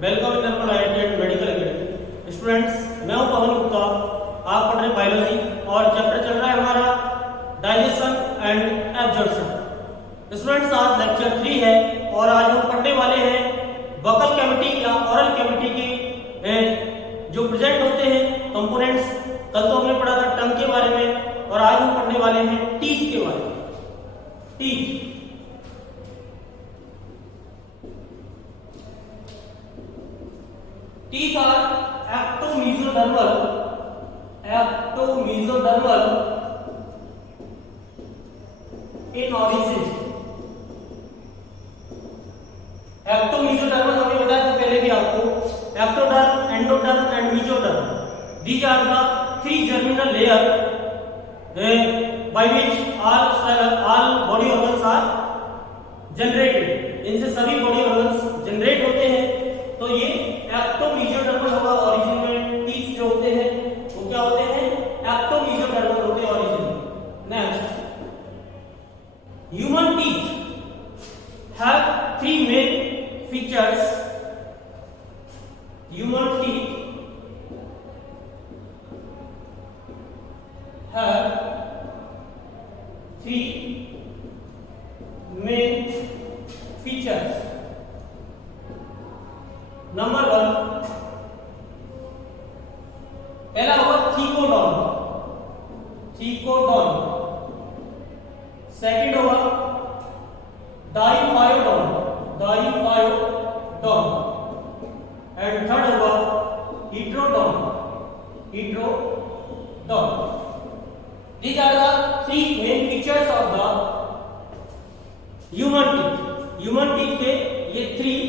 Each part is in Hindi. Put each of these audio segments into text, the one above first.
Welcome in normal IIT and medical academy. Students, मैं हूं पवन गुप्ता। आप पढ़ रहे बायोलॉजी और चैप्टर चल रहा है हमारा डाइजेशन एंड एब्जॉर्प्शन। स्टूडेंट्स, आज लेक्चर 3 है और आज हम पढ़ने वाले हैं बकल कैविटी या ओरल कैविटी के जो प्रेजेंट होते हैं कंपोनेंट्स। कल तो हमने पढ़ा था टंग के बारे में और आज हम पढ़ने वाले हैं टीथ के बारे में। Teeth Teeth are ectomesodermal in origin। ectomesodermal हमने बताया था पहले भी आपको। ectoderm, endoderm and mesoderm, these are the three germinal layer by which all body organs are generated। इनसे सभी body organs generate होते हैं। तो ये एक्टोमेसोडर्मल होगा ओरिजिन में। टीथ जो होते हैं वो क्या होते हैं? एक्टोमेसोडर्मल होते हैं ओरिजिन में। Next, human teeth have 3 main features. Human teeth have 3 main features. Number 1, पहला होगा थीकोडॉन। सेकंड होगा डाइफायोडॉन एंड थर्ड होगा हीट्रोडॉन। These are the 3 main features of the human teeth। Human teeth के ये 3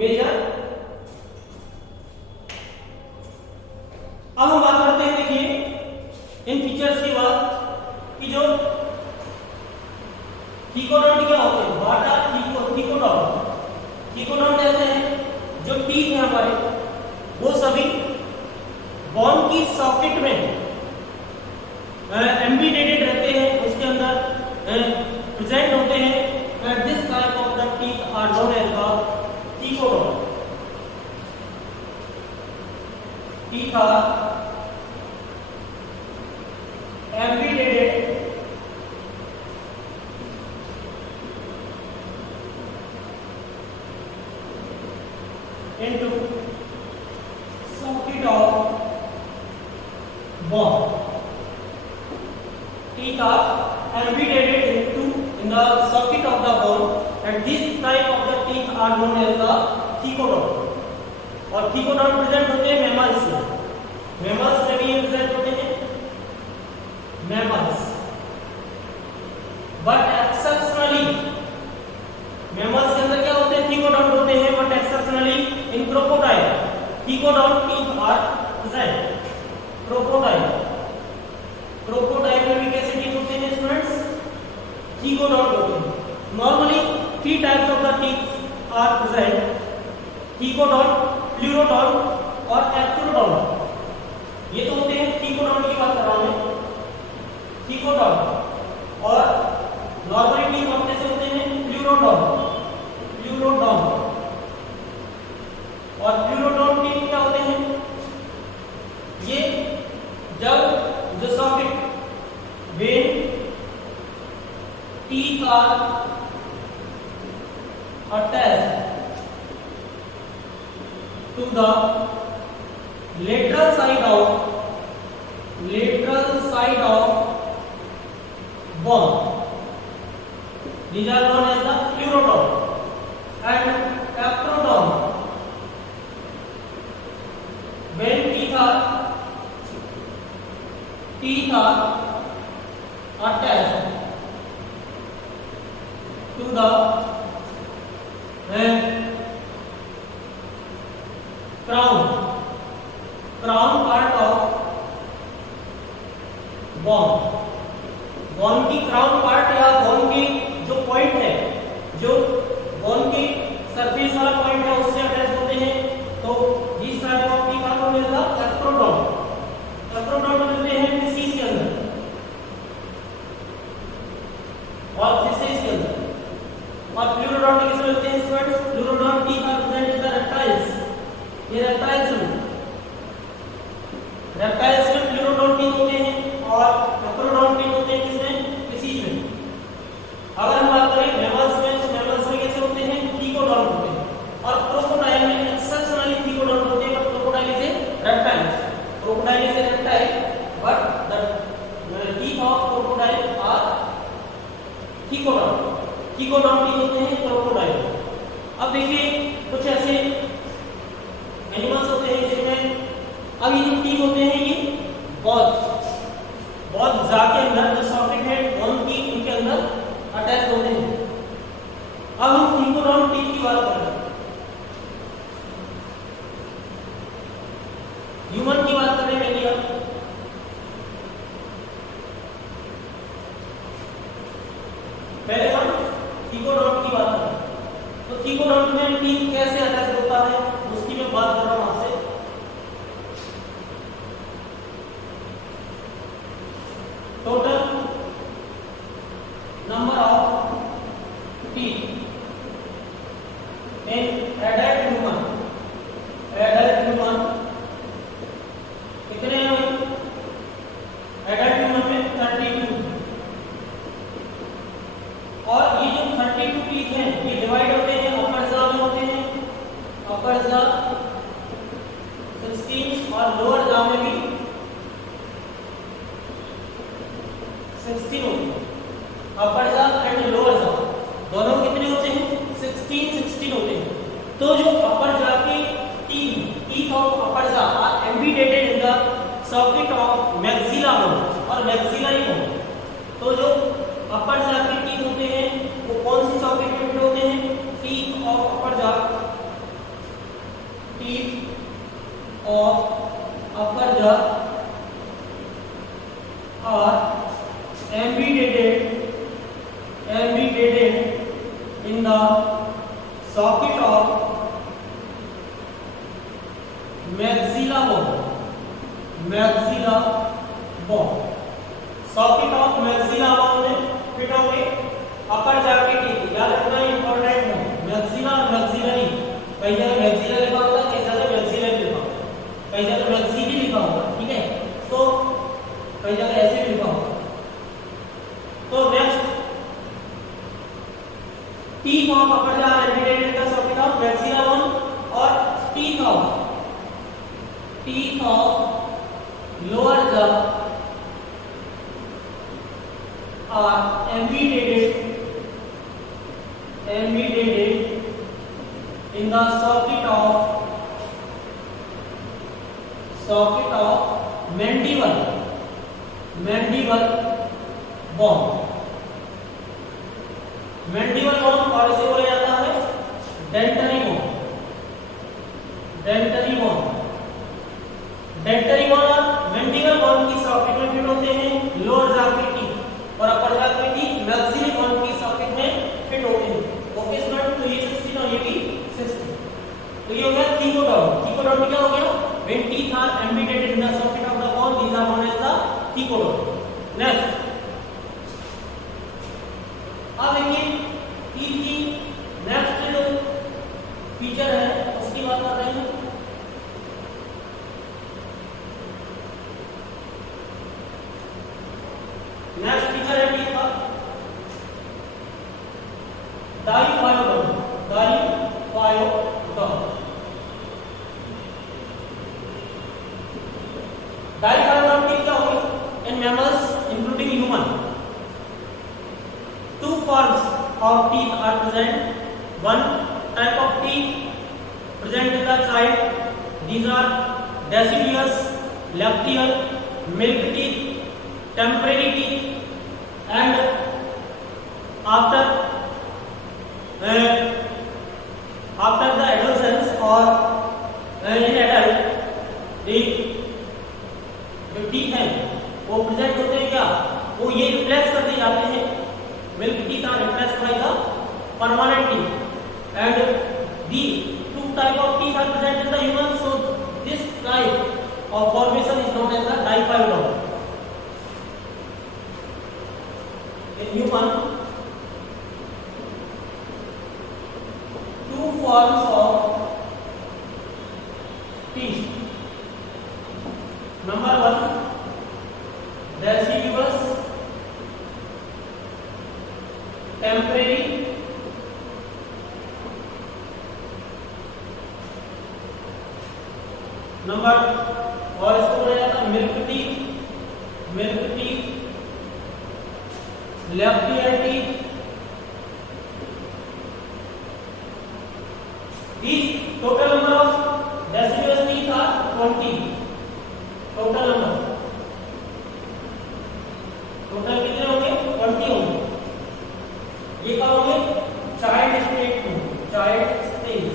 मेजर। अब हम बात करते हैं, देखिए इन फीचर्स के बाद कि जो थीकोडॉन क्या होते हैं। What are thecodont? थीकोडॉन जैसे हैं जो टीथ है हमारे, वो सभी बोन की सॉकेट में एम्बेडेड रहते हैं, उसके अंदर प्रेजेंट होते हैं। And this type of the teeth are known as the thecodont. Teeth are embedded into socket of bone। Teeth are embedded in the socket of the bone and this type of the teeth are known as the thecodon। और thecodon present होते हैं mammals में। mammals में भी ये present होते हैं mammals, but exceptionally mammals के अंदर क्या होते हैं? थीकोडॉन होते हैं, but exceptionally in crocodile thecodont teeth are present। crocodile में भी कैसे teeth होते हैं स्टूडेंट्स? थीकोडॉन होते हैं। Normally 3 types of the teeth are present: thecodont, pleurodont और एक्टोडॉन। ये तो होते हैं थीकोडॉन की बात कर रहा हूं मैं। थीकोडॉन और नॉर्मली टीथ हम कैसे होते हैं? प्लूरोडॉन और प्लूरोडॉन टीथ क्या होते हैं? ये जब जो socket when teeth are attached to the lateral side of bone, these are known as the pleurodon and ectrodon। when teeth are attached to the crown part of bone की क्राउन पार्ट या बोन की जो पॉइंट है, जो बोन की सरफेस वाला पॉइंट है, उससे अटैच होते हैं। तो जिस टाइप ऑफ टीथ आपको मिलता है एक्टोडॉन मिलते हैं डिसीज के अंदर और फिशेस के अंदर। और प्लूरोडॉन किसमें मिलते हैं students? Pleurodont teeth are present in the reptiles. ये रेप्टाइल्स में प्लूरोडोंटिक होते हैं और एप्रोडोंटिक होते हैं किसमें, फिशीज में। अगर हम बात करें मैमल्स में, तो मैमल्स में कैसे होते हैं, थीकोडोंट होते हैं, और क्रोकोडाइल में एक्सेप्शनली थीकोडोंट होते हैं, but crocodile is a reptile, crocodile is a reptile, but the teeth of crocodile are thecodont, thecodontic होते हैं क्रोकोडाइल। अब देखिए कुछ ऐसे एनिमल्स होते हैं जिनमें, अब ये जो टीथ होते हैं ये बहुत जाके अंदर जो सॉकेट है बोन की उनके अंदर अटैच होते हैं। अब हम थीकोडोंट टीथ की बात करें, ह्यूमन की बात करें पहले हम, पहले हम थीकोडोंट की बात करें। तो थीकोडोंट में टीथ कैसे अटैच होता है उसकी मैं बात कर रहा हूं आपसे। Total number of teeth in adult human कितने हैं? एडल्ट ह्यूमन में 32, और ये जो 32 टीथ हैं ये डिवाइड होते हैं, अपर जॉ में होते हैं, अपर जॉ 16 और लोअर जॉ में भी 16 होते हैं। Upper jaw and lower jaw दोनों कितने होते हैं? 16 होते हैं। तो जो अपर जॉ के teeth of upper jaw are embedded in the socket of maxilla bone और मैक्सिलरी बोन। तो जो अपर जॉ के टीथ होते हैं वो कौन सी सॉकेट में फिट होते हैं? Teeth of upper jaw are embedded in the socket of maxilla bone, socket of maxilla bone में फिट होंगे अपर जॉ के टीथ। याद रखना इंपॉर्टेंट है, मैक्सिला और मैक्सिलरी, कई जगह मैक्सिला लिखा होगा, कई जगह मैक्सिलरी लिखा होगा, कई जगह मैक्सिली लिखा होगा, ठीक है, तो कई जगह ऐसे भी लिखा होगा। तो next teeth of upper jaw embedded in the socket of maxilla bone, और teeth of lower jaw are embedded in the socket of mandible bone। Mandible bone और इसे बोला जाता है डेंटरी बोन। डेंटरी बोन और मैंडिबल बोन की सॉकेट में फिट होते हैं लोअर जॉ के टीथ, और अपर जॉ के टीथ मैक्सिलरी बोन की सॉकेट में फिट होते हैं। ओके स्टूडेंट, तो ये 16 और ये भी 16। तो ये हो गया थीकोडोंट। थीकोडोंट क्या हो गया? When teeth are embedded in the socket of the bone, these are known as the thecodont. Next, अब देखिए टीथ की नेक्स्ट जो फीचर है उसकी बात कर रहे हैं। नेक्स्ट फीचर है टीथ का डाइफायोडोन। डाइफायोडोन टीथ क्या होगी? In mammals including human, two forms of teeth are present. One type of teeth present in the child, these are deciduous, lacteal, milk teeth, temporary teeth, and after the adolescence or in adult, the जो टीथ है वो प्रेजेंट होते हैं क्या? वो ये रिप्लेस कर दिए जाते हैं। Milk teeth are replaced by the permanent teeth, and the two type of teeth are present in the human. So this type of formation is known as the diphylodon. In human, two forms of temporary number, और इसको बोला जाता है milk tea, left ear T. These total number of deciduous teeth are 20. Total number, total कितने होंगे? 20 होंगे। ये कब होंगे? चाइल्ड स्टेज में, child stage.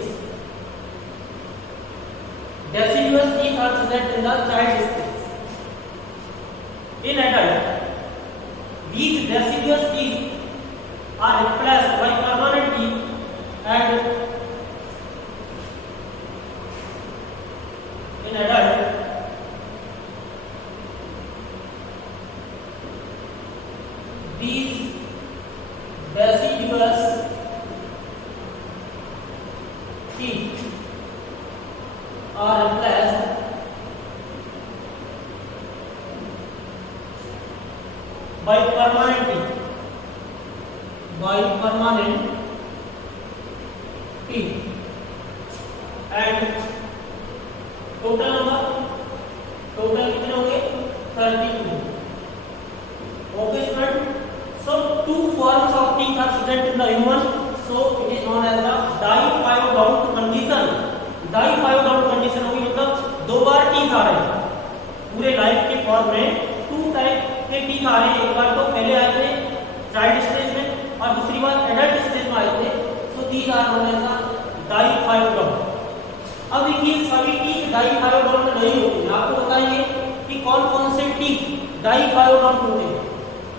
Deciduous teeth are present in the child stage. In adult, these deciduous teeth are replaced by permanent teeth, and in adult, these deciduous teeth are replaced by permanent teeth, and total number, total कितने होंगे? 32. Okay student, so two forms of teeth are present in the human, so it is known as the diphyodont condition. diphyodont condition होगी मतलब दो बार टीथ आ रहे हैं पूरे लाइफ के फॉर्म में। टू टाइप के टीथ आ रहे हैं, एक बार तो पहले आए थे चाइल्ड स्टेज में और दूसरी बार एडल्ट स्टेज में आए थे। So these are known as the diphyodont. अब देखिए सभी टीथ डाइफायोडोंट नहीं होते, आपको बताएंगे कि कौन कौन से टीथ डाइफायोडोंट होते हैं।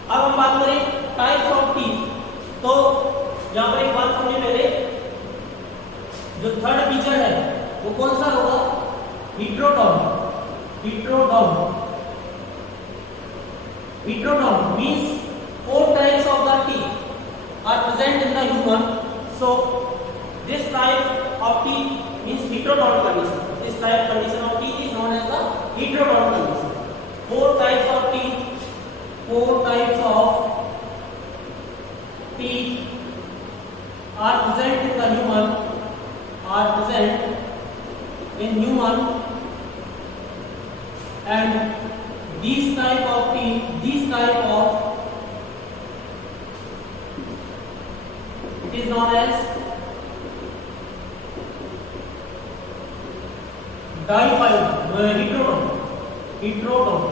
अब हम बात करें टाइप्स ऑफ टीथ, तो यहाँ पर एक बात सुनिए पहले, जो थर्ड फीचर है वो कौन सा होगा? हिट्रोडोंट। Heterodont means 4 types of the teeth are present in the human. So this type of teeth means heterodont condition. This type condition of teeth is known as the heterodont condition. 4 types of teeth, 4 types of teeth are present in the human, are present in human, and these type of teeth, this type of, it is known as heterodont.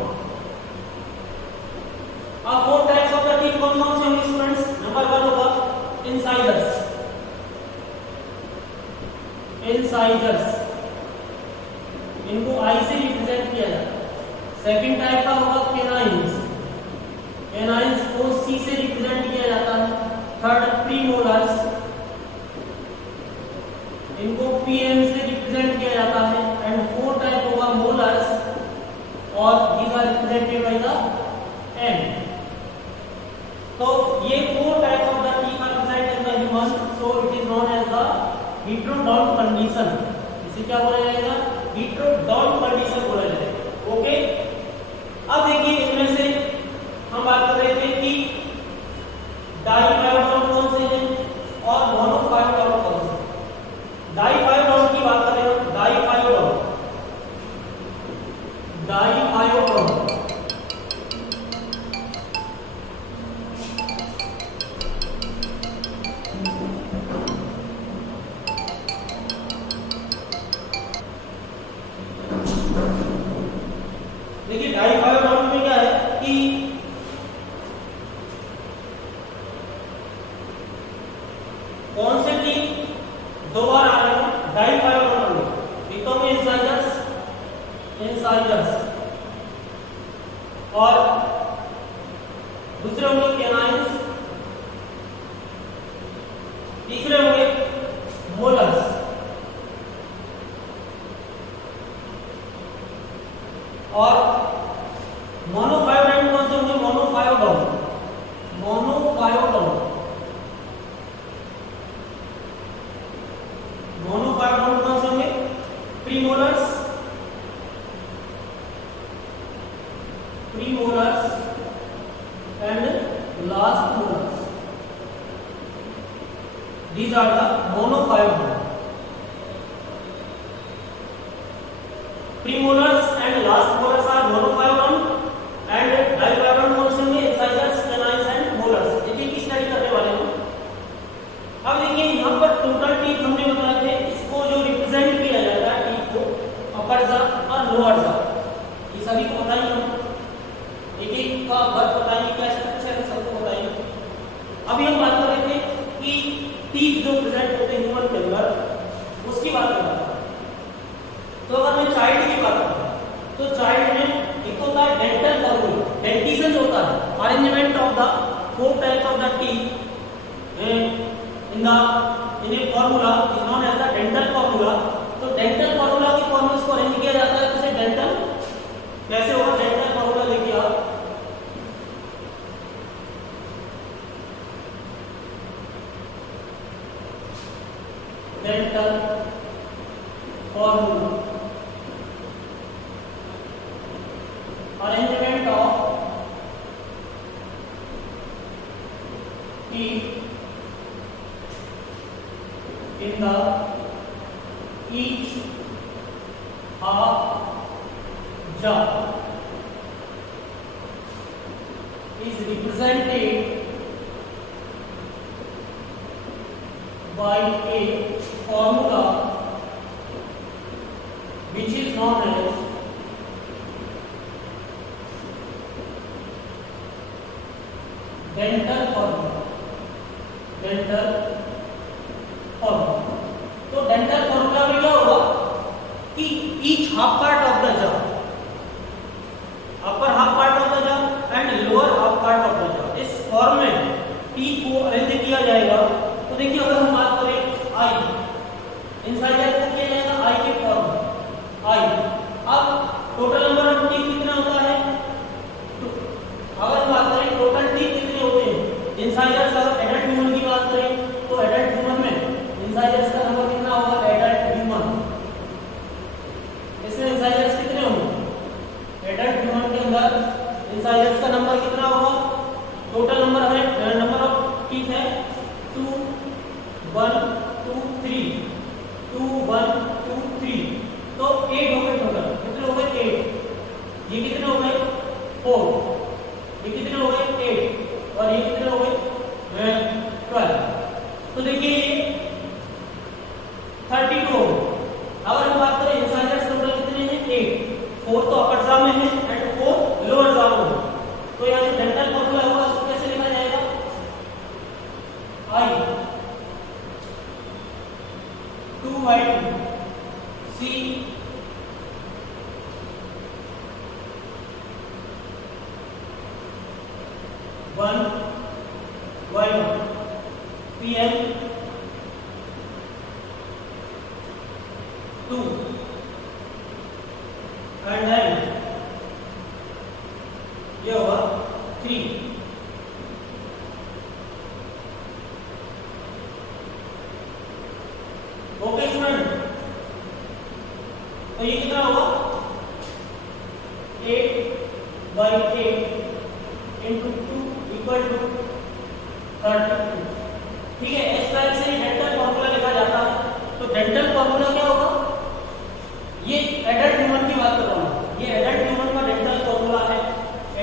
अब 4 types of the teeth कौन कौन से होंगे स्टूडेंट्स? नंबर 1 होगा incisors, इनको आई से रिप्रेजेंट किया जाता है। सेकंड टाइप का होगा कैनाइंस को सी से रिप्रेजेंट किया जाता है। थर्ड प्रीमोलर्स, इनको पीएम से रिप्रेजेंट किया जाता है। एंड फोर्थ टाइप होगा मोलर्स, और these are represented by the and. तो ये 4 types of the teeth are present in the human, so it is known as the heterodont condition. इसे क्या बोला जाएगा? हेटेरोडोंट कंडीशन बोला जाएगा। ओके, अब देखिए इनमें से हम बात कर रहे थे कि डाइफायोडोंट कौन से हैं और मोनोफायोडोंट कौन से। डाइफायोडोंट की बात कर रहे हैं, डाइफायोडोंट देखिए डाइफायोडोंट में क्या है कि कौन से टीथ 2 बार आ रहे हैं डाइफायोडोंट में? एक तो में इंसाइजर्स और दूसरे होंगे कैनाइंस, तीसरे होंगे मोलर्स। और मोनोफायोडोंट कौन से होंगे? मोनोफायोडोंट कौन से होंगे? Premolars and last molars. These are the monofibrotic. Premolars and last molars are monofibrotic and difibrotic portion में incisors, canines and molars. देखिए किस स्टडी करने वाले हैं. अब देखिए यहाँ पर टोटल टीथ हमने बताए थे, इसको जो रिप्रेजेंट किया जाता है टीथ को अपर जा और लोअर जा, ये सभी को बताइए. हम एक एक का वर्क बताइए, क्या स्ट्रक्चर है सबको बताइए. अभी हम बात कर रहे थे कि टीथ जो प्रेजेंट होते हैं ह्यूमन के अंदर उसकी बात कर रहे हैं. तो अगर मैं चाइल्ड की बात करूं तो चाइल्ड में एक होता है डेंटल फॉर्मूला. डेंटिशन जो होता है arrangement of the 4 types of the teeth in a formula is known as the dental formula. तो डेंटल फॉर्मूला की फॉर्म में इसको अरेंज किया जाता है. जैसे डेंटल कैसे होगा, डेंटल फॉर्मूला देखिए आप. Dental formula arrangement of teeth in the each half jaw is represented by a formula which is known as dental formula. Dental formula. तो डेंटल फॉर्मूला में क्या होगा कि each half part of the jaw, upper half part of the jaw and lower half part of the jaw, इस फॉर्म में टीथ को अरेंज किया जाएगा. तो देखिए अगर हम बात करें आई, इंसाइजर को किया जाएगा आई के फॉर्म आई. अब टोटल नंबर ऑफ टीथ कितना होता है, अगर हम बात करें टोटल टीथ कितने होते हैं इंसाइजर्स, अगर एडल्ट ह्यूमन की बात करें तो एडल्ट ह्यूमन में इंसाइजर्स का नंबर कितना होगा, एडल्ट ह्यूमन इसमें इंसाइजर्स कितने होंगे, एडल्ट ह्यूमन के अंदर इंसाइजर्स का नंबर कितना होगा, टोटल नंबर है, नंबर ऑफ टीथ है 2 1 2 3 2 1 2 3, तो 8 हो गए टोटल. कितने हो गए 8. ये कितने हो गए 4, ये कितने हो गए 8 और ये कितने हो गए 12. तो देखिए ये 32 हो. अगर हम बात करें इंसाइजर्स टोटल कितने हैं 8, 4 तो अपर जॉ में है एंड 4 लोअर जॉ में है. तो यहाँ जो डेंटल फॉर्मूला होगा उसको कैसे लिखा जाएगा, आई 2/2 सी one y1 pm 2 and then ये होगा 3. ओके स्टूडेंट, तो ये कितना होगा 8/8 into 2 इक्वल टू 32. ठीक है, इस तरह से डेंटल फॉर्मूला लिखा जाता है. तो डेंटल फॉर्मूला क्या होगा, ये एडल्ट ह्यूमन की बात कर रहा हूं, ये एडल्ट ह्यूमन का डेंटल फॉर्मूला है.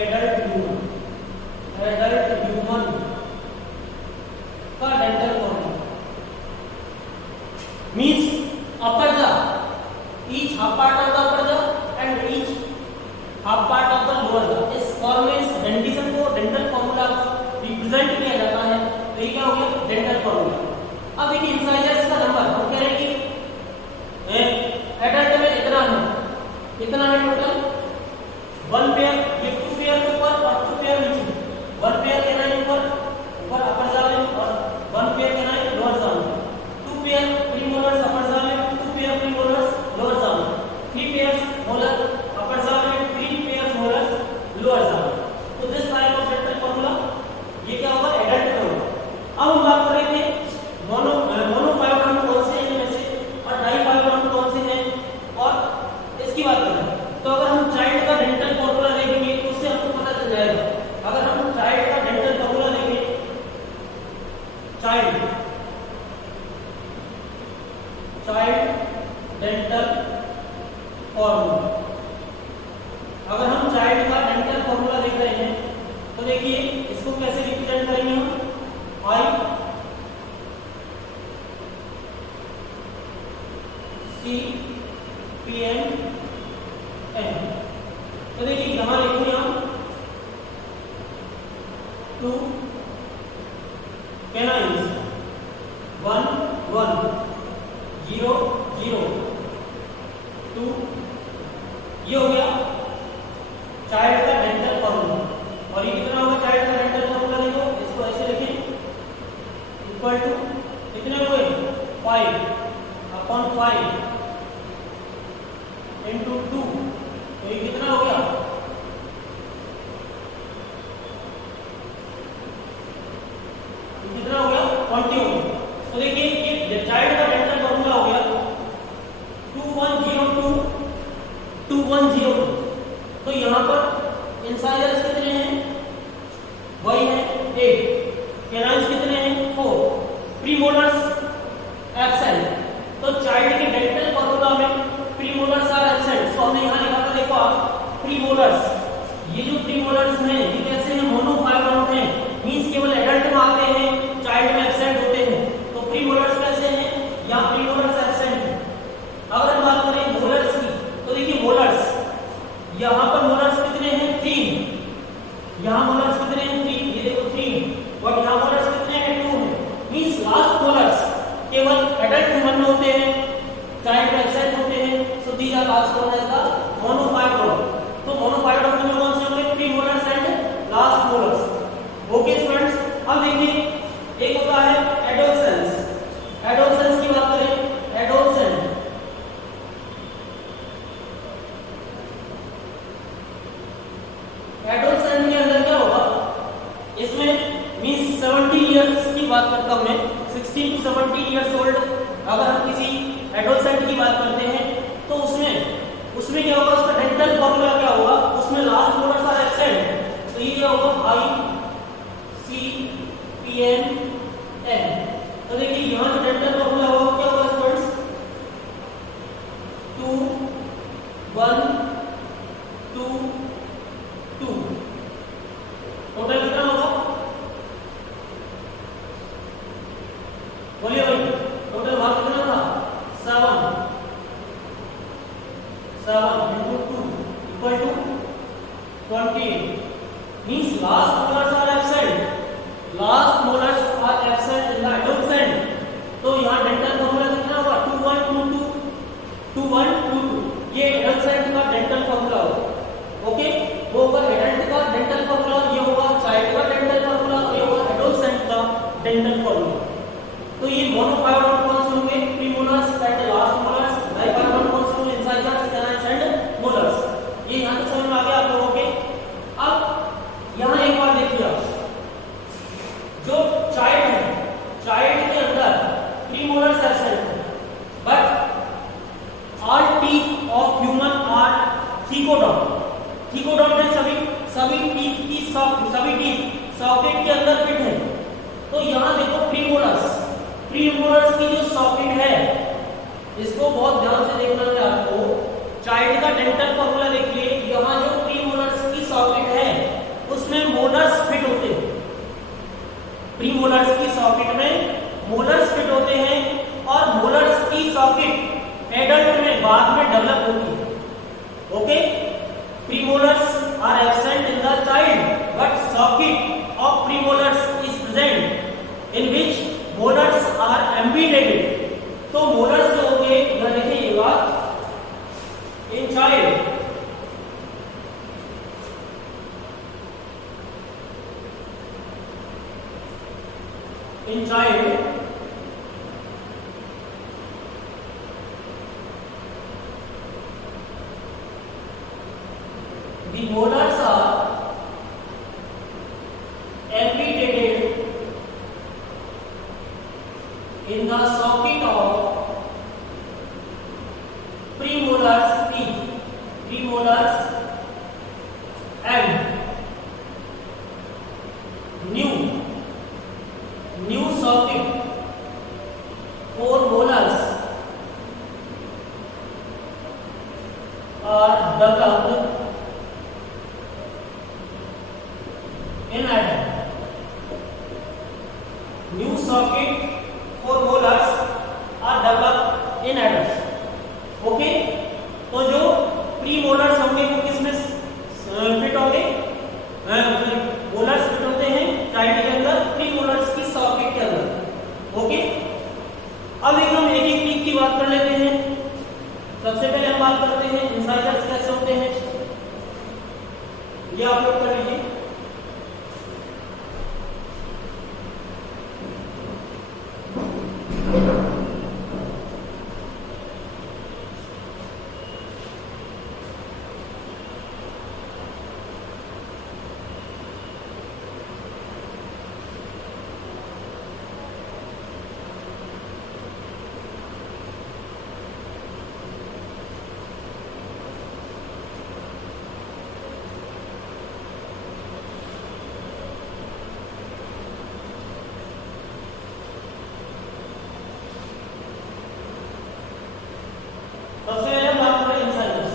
एडल्ट ह्यूमन का dental formula means upper jaw, each half part of the upper jaw and each half part of the lower jaw. इस फॉर्म में इस डेंटिशन को डेंटल फॉर्मूला रिप्रेजेंट किया जाता है. तो ये क्या हो गया डेंटल फॉर्मूला. अब देखिए इंसाइजर्स का नंबर हम कह रहे हैं कि एडल्ट में इतना है, कितना है टोटल 1 पेयर, ये 2 पेयर ऊपर और 2 पेयर नीचे. 1 पेयर कहना है ऊपर अपर जॉ में और 1 पेयर कहना है लोअर जॉ में. 2 पेयर प्रीमोलर्स अपर जॉ में, 2 पेयर प्रीमोलर्स लोअर जॉ में, 3 पेयर्स मोलर अपर जॉ में, 3 पेयर्स मोलर्स लोअर जॉ में. तो this type of dental formula ये क्या होगा एडल्ट में होगा. अब हम बात कर रहे थे मोनोफाइब्रोम कौन से हैं इनमें से और डाइफाइब्रोम कौन से हैं, और इसकी बात करें तो अगर हम चाइल्ड का डेंटल फॉर्मूला देखेंगे तो उससे हमको पता चल जाएगा. अगर हम चाइल्ड का डेंटल फॉर्मूला देखें, चाइल्ड चाइल्ड डेंटल फॉर्मूला। अगर हम चाइल्ड का डेंटल फॉर्मूला देख रहे हैं तो देखिए इसको कैसे रिप्रेजेंट करेंगे हम, आई सी पी एन एन। तो देखिए यहां लिखेंगे हम 2 कैनाइन्स 1 1 0 0 2। ये हो गया चाइल्ड का डेंटल फॉर्मूला। और ये कितना होगा चाइल्ड का डेंटल फॉर्मूला, देखो इसको ऐसे लिखें, इक्वल टू कितने हुए 5/5 इंटू 2। तो ये कितना हो गया, ये कितना हो गया 20 हो गया। तो देखिए ये चाइल्ड का डेंटल फॉर्मूला हो गया 2102 2102। तो यहाँ पर इंसाइजर्स कितने हैं, वही है 8, कैनाइन्स कितने हैं 4, प्रीमोलर्स एब्सेंट। तो चाइल्ड के डेंटल फॉर्मूला में प्रीमोलर्स आर एब्सेंट। तो हमने यहाँ लिखा था, देखो आप प्रीमोलर्स, ये जो प्रीमोलर्स हैं ये कैसे हैं, मोनोफाइब्रॉन्ट हैं, मींस केवल एडल्ट में आते हैं, चाइल्ड में एब्सेंट होते हैं। तो प्रीमोलर्स कैसे हैं, यहाँ प्रीमोलर्स एब्सेंट है। अगर हम बात करें मोलर्स की तो देखिए मोलर्स, यहाँ पर मोलर्स कितने हैं 3, यहाँ मोलर्स कितने हैं 3, ये देखो 3, और यहाँ मोलर्स कितने हैं 2 हैं। मींस लास्ट मोलर्स केवल एडल्ट ह्यूमन में होते हैं, चाइल्ड में एब्सेंट होते हैं। So these are also known as the monophyodont. तो मोनोफाइब्रॉन्ट में कौन से होंगे, premolars and last molars. Okay students, अब देखिए एक होता है एडोलसेंस। एडोलसेंस की बात करें, एडोलसेंस एडोलसेंस के अंदर क्या होगा, इसमें मींस 70 इयर्स की बात करता हूं मैं, 16 to 70 इयर्स ओल्ड। अगर हम किसी एडोलसेंट की बात करते हैं तो उसमें क्या होगा, उसका डेंटल फॉर्मूला क्या होगा, उसमें लास्ट मोलर्स आर एब्सेंट। तो ये क्या होगा आई सी पी एन एन। तो देखिए यहाँ जो डेंटल फॉर्मूला होगा क्या होगा स्टूडेंट्स, 2 1 2 2। टोटल कितना होगा, बोलिए भाई, टोटल भाग कितना था 7 into 2 equal to 20। means last molars are absent, last molars are absent in the adolescent। तो यहाँ डेंटल फॉर्मूला कितना होगा 2122 2122। ये एडल्ट का डेंटल फॉर्मूला होगा। ओके, वो होगा एडल्ट का डेंटल फॉर्मूला, ये होगा चाइल्ड का डेंटल फॉर्मूला, और ये होगा एडोलसेंट का डेंटल फॉर्मूला। तो ये मोनोफाइब्रॉन्ट कौन से होंगे, प्रीमोलर्स एंड लास्ट मोलर्स। डाइफाइब्रॉन्ट कौन से होंगे, इंसाइजर्स, कैनाइन्स एंड मोलर्स। ये यहां तक समझ में आ गया आप लोगों के। अब यहां एक बात देखिए, जो चाइल्ड है, चाइल्ड के अंदर प्रीमोलर्स एब्सेंट है, but all teeth of human are thecodont. Thecodont है, सभी टीथ की सभी टीथ सॉकेट के अंदर फिट है। तो यहां देखो प्रीमोलर्स की जो सॉकेट है, इसको बहुत ध्यान से देखना है आपको। चाइल्ड का डेंटल फॉर्मूला देखिए, यहाँ जो प्रीमोलर्स की सॉकेट है उसमें मोलर्स फिट होते हैं। प्रीमोलर्स की सॉकेट में मोलर्स फिट होते हैं, और मोलर्स की सॉकेट एडल्ट में बाद में डेवलप होती है। Okay, premolars are absent in the child, but socket of premolars is present in which molars are embedded. तो मोलर्स जो होंगे, यहां देखिए ये बात, in child the molars are embedded in the socket of premolars teeth, premolars and new socket 4 molars feet for molars are developed in adults. Okay, तो जो प्री मोलर्स होंगे वो किसमें फिट होंगे? मोलर्स फिट होते हैं चाइल्ड के अंदर, प्री मोलर्स की सॉकेट के अंदर। ओके, अब हम एक एक टीथ की बात कर लेते हैं। सबसे पहले हम बात करते हैं इंसाइजर्स कैसे होते हैं, ये आप लोग कर लीजिए। सबसे पहले हम बात करें इंसाइजर्स।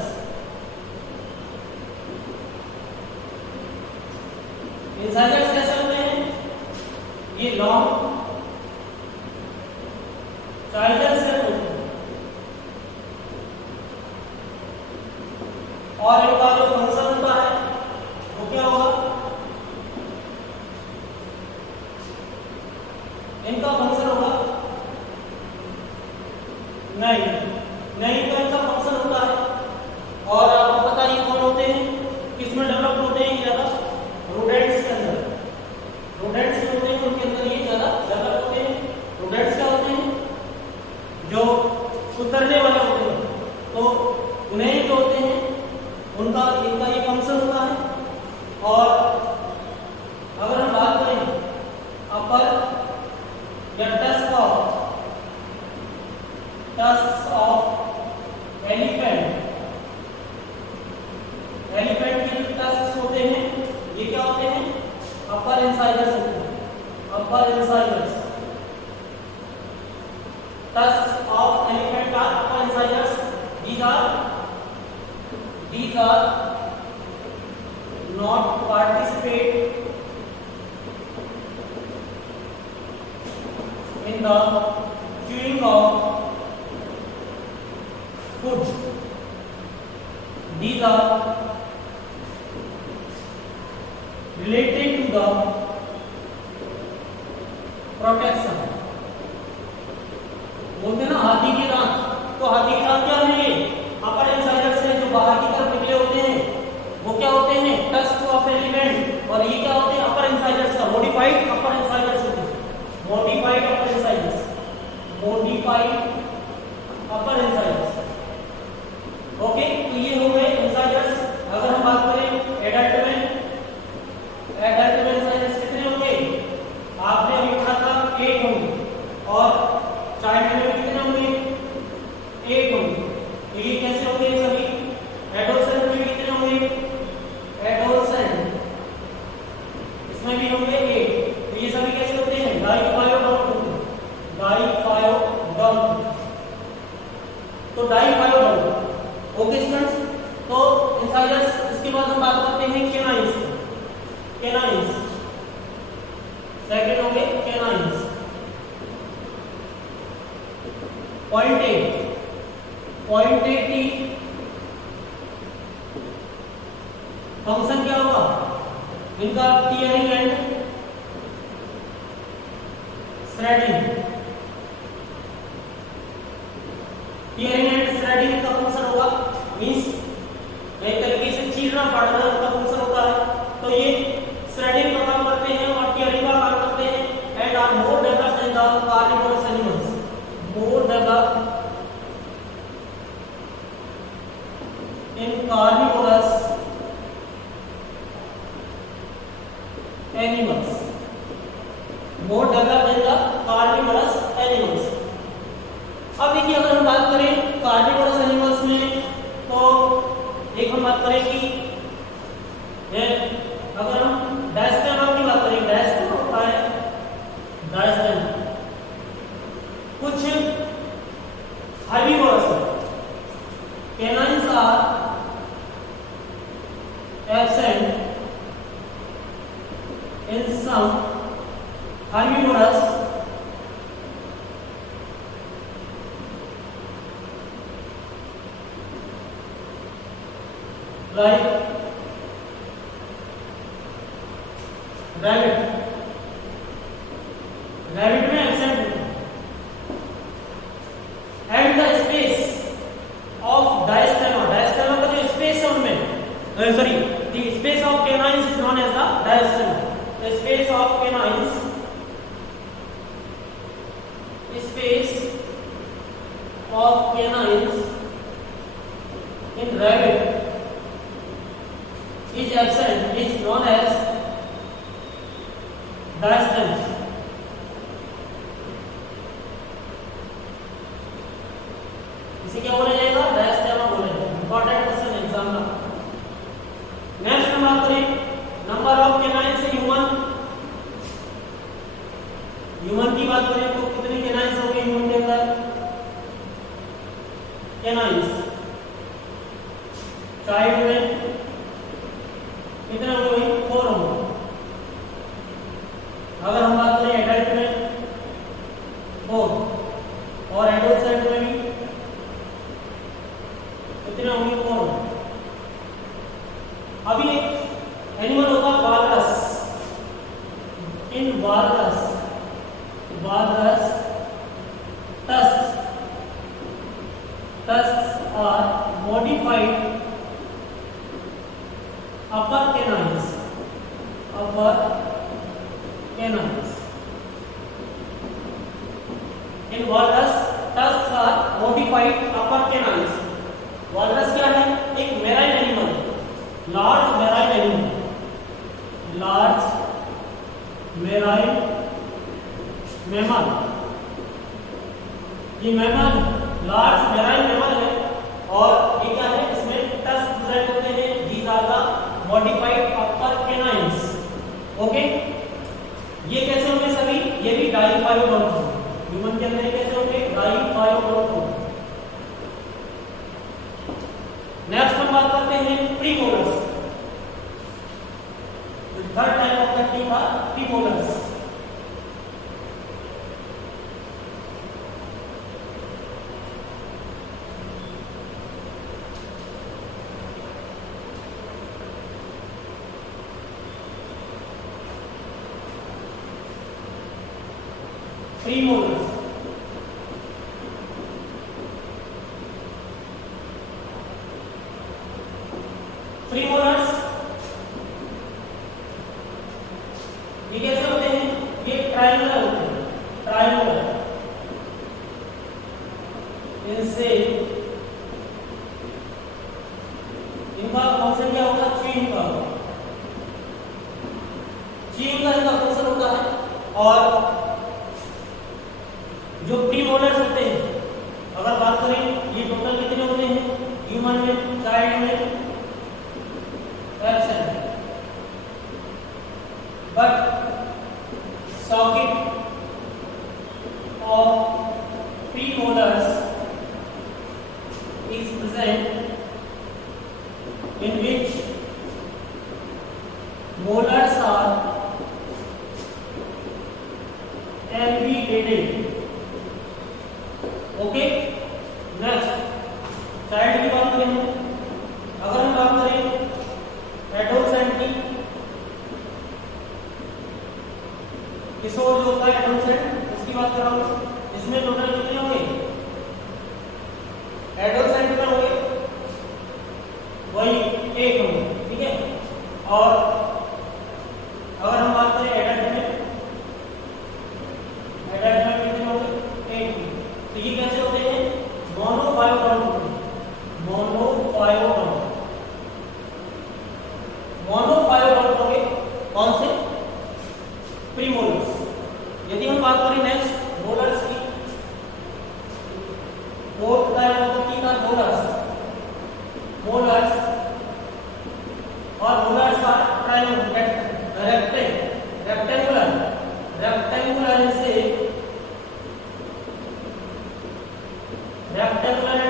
इंसाइजर्स कैसे होते हैं? ये लॉन्ग इंसाइजर्स से होते हैं और इनका जो फंक्शन होता है वो क्या होगा? इनका फंक्शन होगा नहीं का इनका फंक्शन होता है। और आपको पता है ये कौन होते हैं, किसमें डेवलप होते हैं? ज्यादा रोडेंट्स के अंदर, रोडेंट्स होते हैं उनके अंदर ये ज्यादा डेवलप होते हैं। रोडेंट्स क्या होते हैं? जो उतरने वाले होते हैं, तो उन्हें जो होते हैं उनका इनका ये फंक्शन होता है। और अगर हम बात करें अपर या टस्क ऑफ एलिफेंट के जो टस्क होते हैं ये क्या होते हैं? अपर इंसाइजर्स होते हैं। Upper incisors, tusk of elephant are upper incisors. these are not participate in the chewing of food. These are related to the protection. बोलते हैं ना हाथी के दांत, तो हाथी के दांत क्या है? ये अपर इंसाइजर से जो बाहर की तरफ निकले होते हैं वो क्या होते हैं? Tusk of elephant. और ये क्या होते हैं? अपर इंसाइजर्स का मॉडिफाइड अपर इंसाइजर्स होते हैं। मॉडिफाइड अपर इंसाइजर्स, मॉडिफाइड अपर इंसाइजर्स। ओके, तो ये हो गए इंसाइजर्स। अगर हम बात करें एडल्ट में इंसाइजर्स कितने होंगे? आपने अभी पढ़ा था 8 होंगे, और चाइल्ड में भी कितने होंगे? 8 होंगे। तो ये कैसे होंगे सभी? एडोलसेंट में भी कितने होंगे? एडोलसेंट इसमें भी होंगे 8। तो ये सभी कैसे होते हैं? डाइफायोडॉन्ट होते हैं। डाइफायोडॉन्ट, तो डाइफायोडॉन्ट। ओके स्टूडेंट्स, तो इंसाइजर्स। इसके बाद हम बात करते हैं कैनाइंस। कैनाइंस सेकंड हो गए कैनाइंस। पॉइंटेड टीथ फंक्शन क्या होगा इनका? Tearing and shredding. Tearing and shredding का फंक्शन होगा, मींस एक तरीके से चीरना फाड़ना का फंक्शन होता है। तो ये श्रेडिंग का काम करते हैं और टीयरिंग का काम करते हैं। And are more developed in the carnivorous animals, more developed in carnivorous animals, more developed in the carnivorous animals. अब देखिए, अगर हम बात करें कार्निवोरस एनिमल्स में, तो एक हम बात करें कि अगर हम डायस्टेनम की बात करें, डायस्टेनम होता है डायस्टेनम, कुछ herbivorous canines are absent in some herbivorous like rabbit, rabbit में absent and the space of diastema, diastema का जो स्पेस है उनमें sorry the space of canines is known as the diastema, the space of canines, space of canines in rabbit is absent, is known as diastema. इसे क्या बोला जाएगा? डायस्टेमा बोला जाएगा। इंपॉर्टेंट क्वेश्चन एग्जाम का। नेक्स्ट हम बात करें number of canines in human. Human की बात करें तो कितने कैनाइन्स हो गए ह्यूमन के अंदर? कैनाइन्स चाइल्ड में कितने हो गए? 4 हो गए। अगर हम बात करें एडल्ट में 4 और एडोलसेंट में भी कितने होंगे? 4। अभी एक एनिमल होता है walrus. In walrus tusks are modified upper canines. In walrus, tusks are modified upper canines. walrus क्या है? एक marine animal, large marine animal, large marine mammal. ये मैमल लार्ज मेराइन मैमल है और ये क्या है? इसमें टस्क प्रेजेंट होते हैं। These are the modified upper canines. Okay, ये कैसे होंगे सभी? ये भी डाइफाइलोडोंट होंगे। ह्यूमन के अंदर कैसे होंगे? डाइफाइलोडोंट होंगे। नेक्स्ट हम बात करते हैं premolars. Third type of the teeth are premolars. Premolars ये कैसे होते हैं? ये ट्रायंगुलर होते हैं, ट्रायंगुलर। इनसे इनका फंक्शन क्या होगा? च्यूइंग का होगा। च्यूइंग का इनका फंक्शन होता है। और जो प्रीमोलर्स होते हैं, अगर बात करें ये टोटल कितने होते हैं? ह्यूमन में, चाइल्ड में absent, but socket of premolars is present in which molars are elongated. Okay, next child की बात करें। अगर हम बात करें एडोलसेंट की, किशोर जो होता है एडोलसेंट, उसकी बात कर रहा हूं। इसमें टोटल कितने होंगे? एडोलसेंट में होंगे वही 1 होंगे, ठीक है। और अगर हम बात करें एडल्ट में कितने होंगे? 1। तो ये कैसे होते हैं? मोनोफायोडोंट होते हैं। मोनोफायोडोंट होंगे कौन से? प्रीमोलर्स। यदि हम बात करें नेक्स्ट मोलर्स की, fourth type of the teeth are molars. Molars और मोलर्स का रेक्टेंगुलर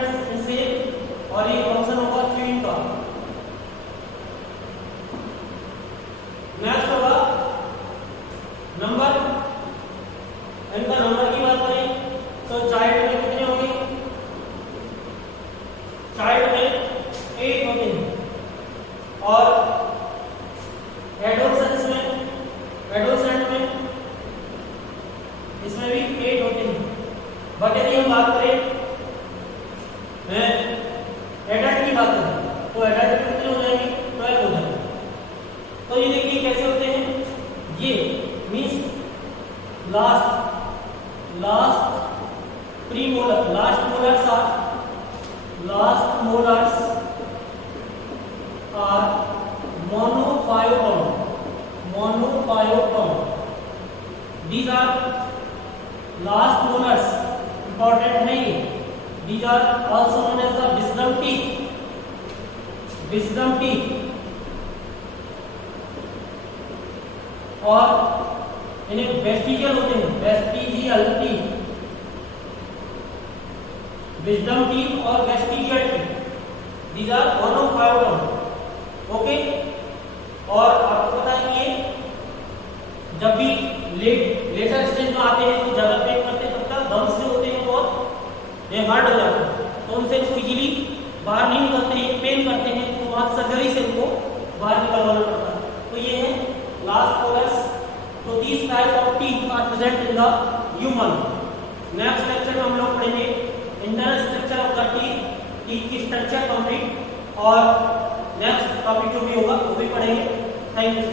से और ये फंक्शन होगा च्यूइंग का। नेक्स्ट होगा नंबर। इनका नंबर की बात करें तो चाइल्ड में कितने होंगे? बट यदि हम बात करें एडल्ट की बात करें तो एडल्ट में कितने हो जाएंगे, 12 हो जाएंगे। तो ये देखिए कैसे होते हैं, ये means last premolar, last molars are monophyodont. These are last molars, important है ये। These are also known as the wisdom teeth और इन्हें वेस्टिजियल होते हैं, वेस्टिजियल टीथ, विजडम टीथ और vestigial teeth. These are monophyodont. Okay, और आपको पता है कि ये जब भी लेटर स्टेज में आते हैं तो ज्यादा पेन करते हैं, तब तक गम्स जो होते हैं बहुत ये हार्ड हो जाते हैं, तो उनसे इजीली बाहर नहीं निकलते हैं, पेन करते हैं, तो वहाँ सर्जरी से इनको बाहर निकलवाना पड़ता है। तो ये है लास्ट मोलर्स। तो these type of teeth are present in the human. Next lecture में हम लोग पढ़ेंगे internal structure of the teeth की स्ट्रक्चर कंप्लीट, और नेक्स्ट टॉपिक जो भी होगा वो भी पढ़ेंगे। Thank you.